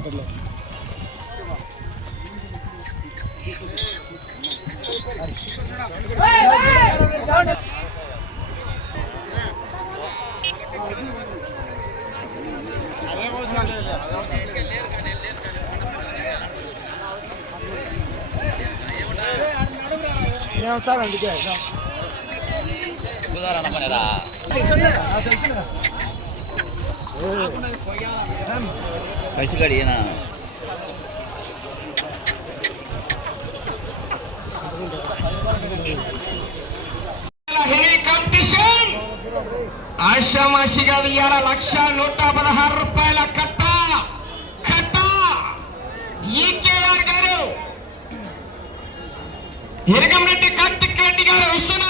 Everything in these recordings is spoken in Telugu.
హాస్పిటల్లో నేను సార్ అందుకే కుదారా పసిగాడు ఈయన ఆషామాషిగా ఇయ్యాల లక్ష నూట పదహారు రూపాయల కట్ట కట్ట ఈకేఆర్ గారు ఎరగంరెడ్డి కార్తిక్ రెడ్డి గారు విశ్వనాథ్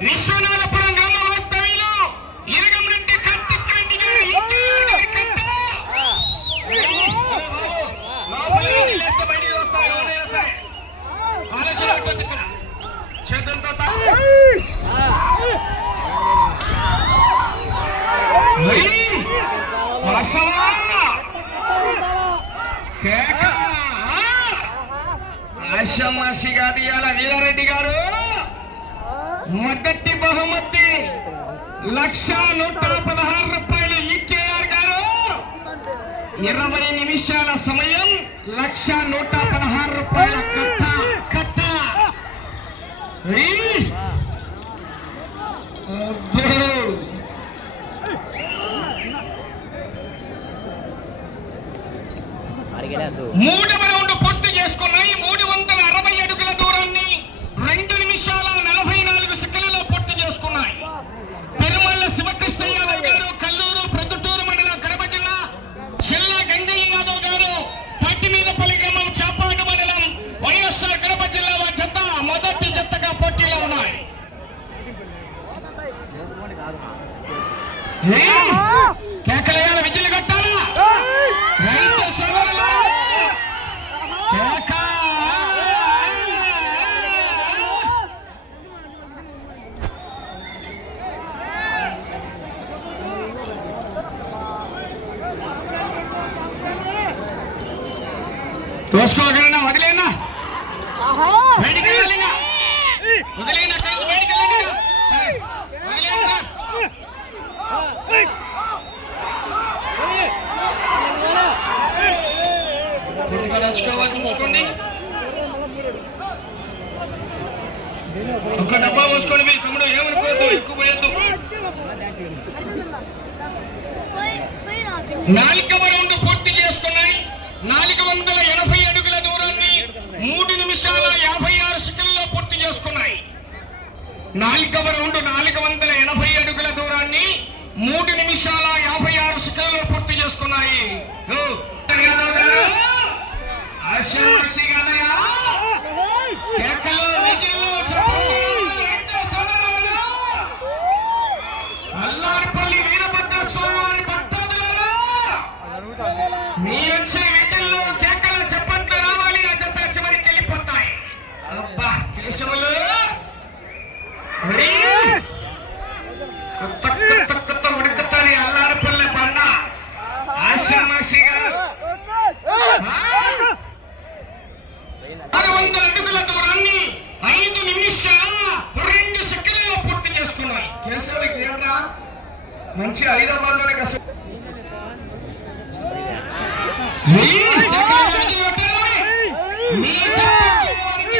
విశ్వనాథ్ నూట పదహారు రూపాయల కట్ట కట్ట. మూడు దాచుకోవాలి చూసుకోండి. ఒక డబ్బా పోసుకోండి మీ తమ్ముడు ఏమనుకోవద్దు ఎక్కువ పోయొద్దు. నాలుగవ రౌండ్ పూర్తి చేసుకున్నాయి. నాలుగు వందల ఎనభై అడుగుల దూరాన్ని మూడు నిమిషాల యాభై ఆరు సెకండ్లో పూర్తి చేసుకున్నాయి. నాలుగవ రౌండ్ నాలుగు వందల ఎనభై అడుగుల దూరాన్ని మూడు నిమిషాల యాభై ఆరు సెకండ్లో పూర్తి చేసుకున్నాయి. दर्शन वर्षी का नाही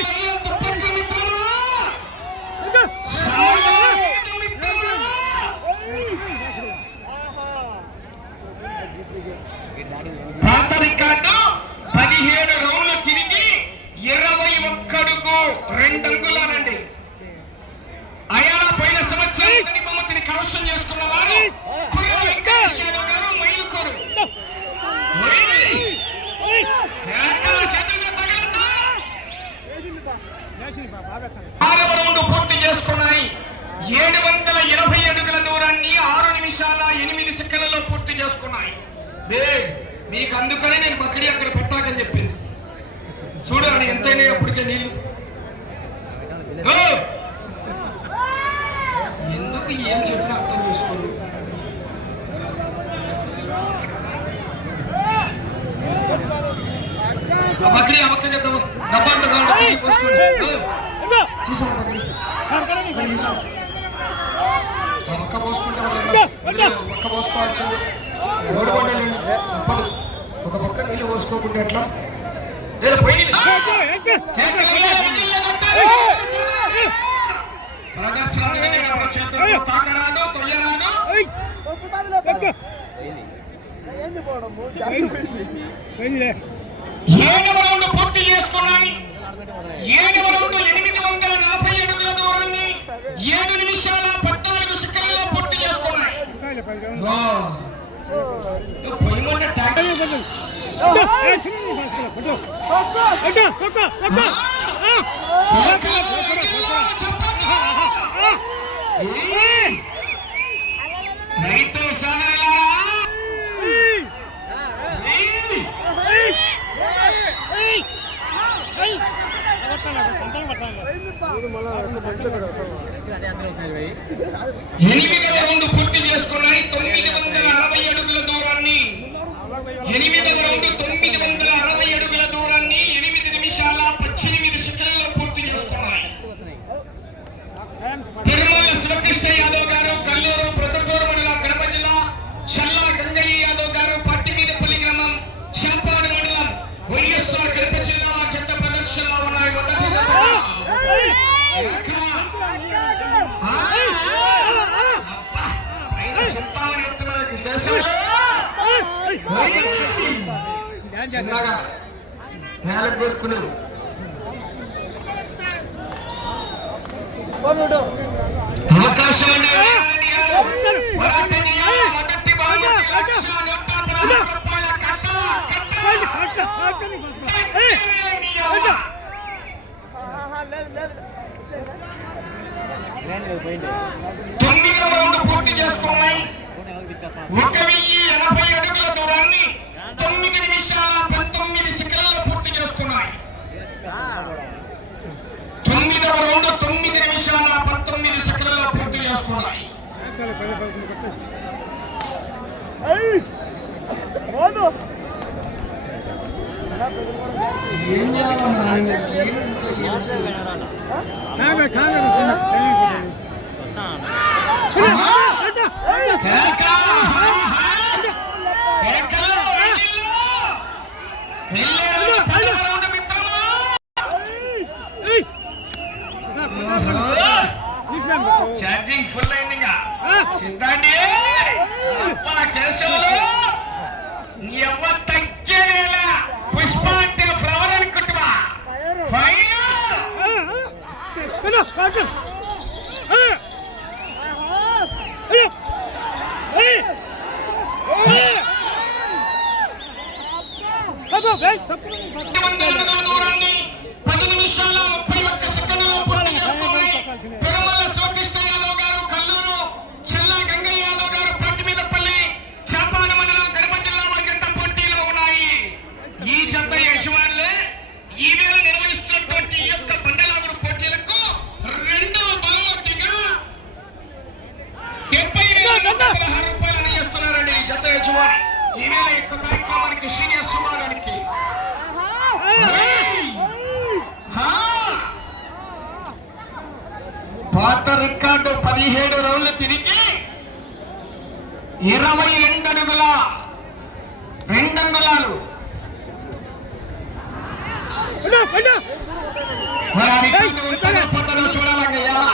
అయ్యో దుప్పట్లు మంచి సాయలేదు మిత్రులు. పాత రికార్డు పదిహేడు రౌండ్లు తిరిగి ఇరవై ఒక్కడుకు రెండు అంగుళాలండి అయాల పోయిన సంవత్సరం ఇతని కవశం చేసుకున్న వారు కుర్ర వెంకటేశ్వర యాదవ్ గారు మైలుకోరు ఓయ్! ఎక్కడ చేతులతో తగలొద్దు! ఆరవ రౌండ్ పూర్తి చేసుకున్నాయి. ఏడు వందల ఎనభై అడుగుల దూరాన్ని ఆరు నిమిషాల ఎనిమిది సెకండ్లలో పూర్తి చేసుకున్నాయి. మీకు అందుకనే నేను బక్కడి అక్కడ పక్క పోసుకుంటే పక్క పోసుకోవాల్సింది. రోడ్డు పంట నీళ్ళు తప్పదు ఒక పక్క నీళ్ళు పోసుకోకుంటే ఎట్లా? లేదా పోయి ప్రదర్శనగా నేను అప్పుడు చేతులతో తాకరాదు తొయ్యరాదు. ఏడవ రౌండ్ పూర్తి చేసుకున్నాయి. ఏడవ రౌండ్ ఎనిమిది వందల నలభై అడుగుల దూరాన్ని ఏడు నిమిషాల పద్నాలుగు సెకండ్లలో పూర్తి చేసుకున్నాయి! రైతు ఎనిమిది రౌండ్ పూర్తి చేసుకున్నాయి. తొమ్మిది వందల అరవై అడుగుల దూరాన్ని చిన్నగా నేల కట్టేయాలి అవ్వ. తొమ్మిదవ రౌండ్ పూర్తి చేసుకున్నాయి ఒక వెయ్యి ఎనభై అడుగుల దూరాన్ని నిమిషాల పంతొమ్మిది సెకండ్లలో పూర్తి చేసుకున్నాయి. తొమ్మిదవ రౌండ్ తొమ్మిది నిమిషాల పంతొమ్మిది సెకండ్లలో పూర్తి చేసుకున్నాయి. ఏం ఛార్జింగ్ ఫుల్ అయింది సిద్ధాండి కేశవులు ఎవ్వ తగ్గేదేలా పుష్ప అంటే ఫ్లవర్ అనుకుంటువా ఫైర్ వందల అడుగుల దూరాన్ని పది నిమిషాల్లో ఇరవై రెండడుగుల రెండంగుళాలు చూడాలండి ఎలా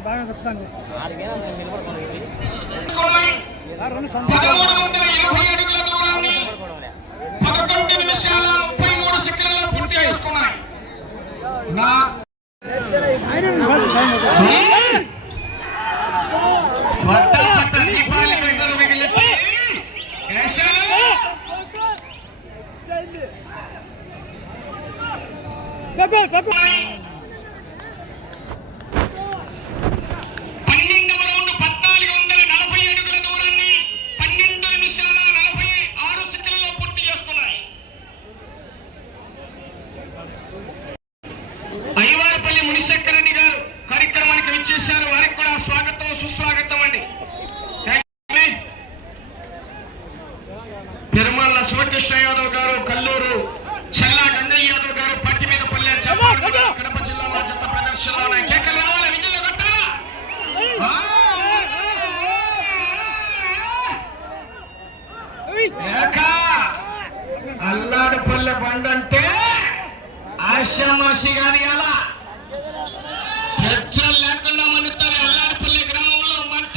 బాగా Go, go, go. ఫ్యాషన్ మనిషి కాదు కదా పెట్రోల్ లేకుండా మనుతారు ఎల్లారిపల్లి గ్రామంలో మంట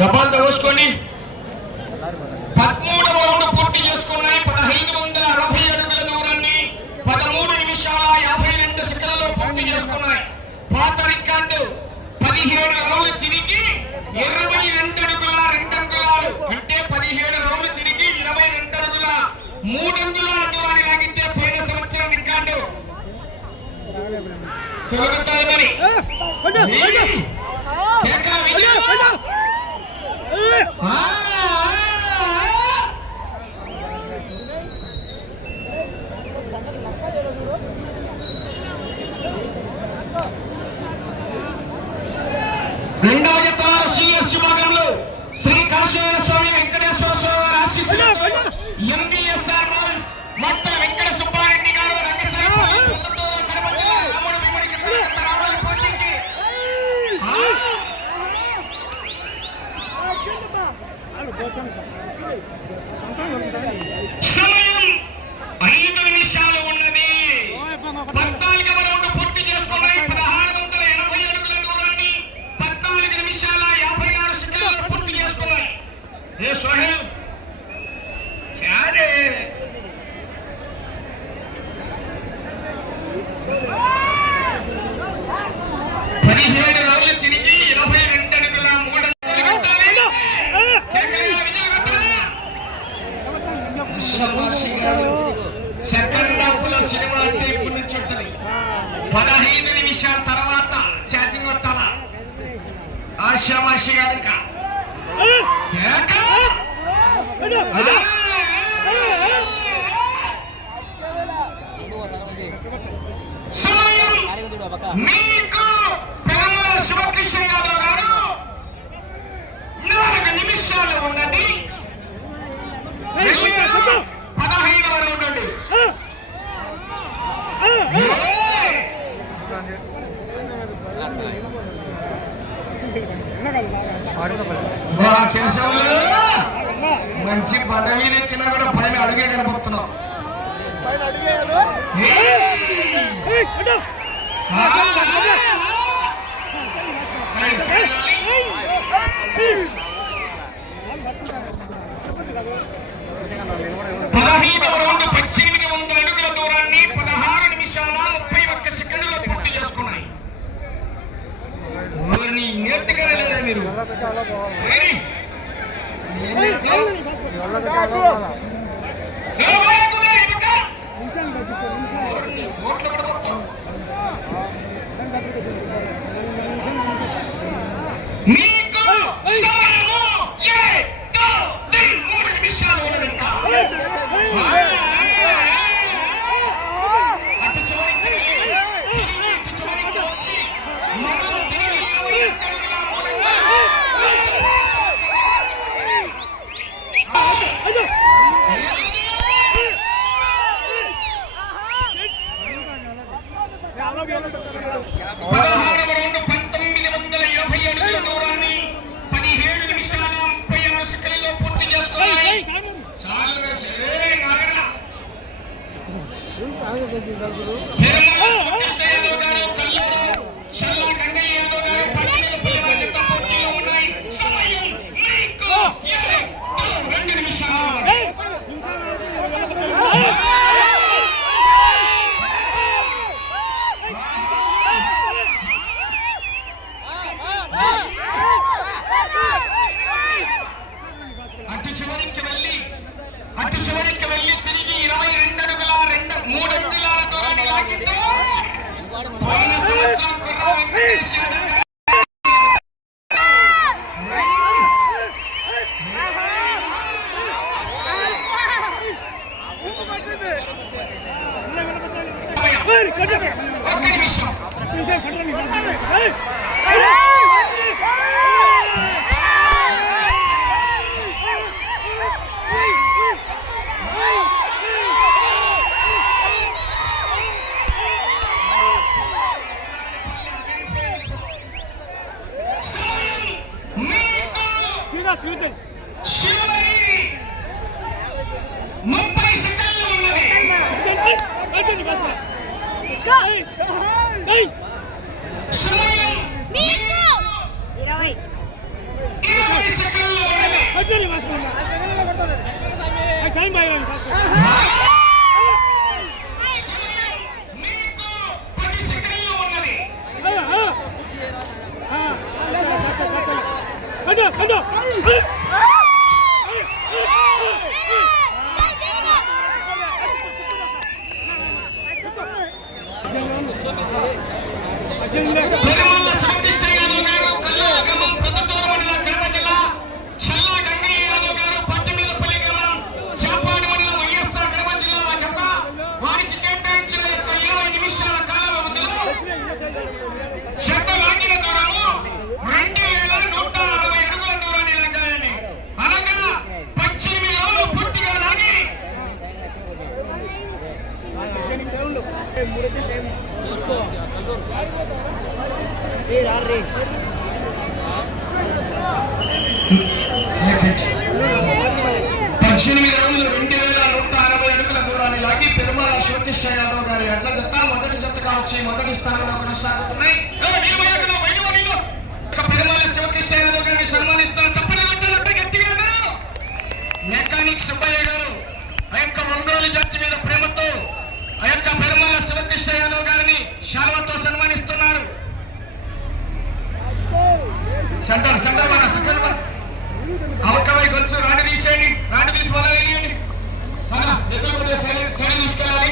డబ్బాలు తగోసుకోండి పదమూడవ రౌండ్ పూర్తి చేసుకున్నాయి. చేసుకున్నాయి పాత రికార్డు పదిహేడు రౌండ్లు తిరిగి ఇరవై రెండు అడుగుల రెండు అంగుళాలు. అంటే పదిహేడు రౌండ్లు తిరిగి ఇరవై రెండు అడుగుల మూడు అంగుళాల దూరాన్ని లాగితే పోయిన సంవత్సరం రికార్డు. తొలగుతాయి మరి. ఉండండి. పదహైదవ రౌండ్ అండి మంచి బండ మీద ఎక్కినా కూడా పైన అడుగే కనపడుతున్నాం 喂你们有那个加工 그들 Stop! కిష యాదవ్ గారి ఎడ్ల జత మొదటి జతగా వచ్చి మొదటి స్థానంలో కొనసాగుతున్నాయి. పెరుమాల శివకిష యాదవ్ గారిని మెకానిక్ సుబ్బయ్య గారు ఆ యొక్క మంగళూరు జాతి మీద ప్రేమతో ఆ యొక్క పెరుమాల శివకృష్ణ యాదవ్ గారిని శాల్వతో సన్మానిస్తున్నారు. సెంటర్ సెంటర్ మన సెకండ్ అవకవై గొలుసు రాణి తీసేయండి. రాణి తీసి వదిలేయండి మన ఎదురు సైడ్ సైడ్ తీసుకెళ్ళాలి.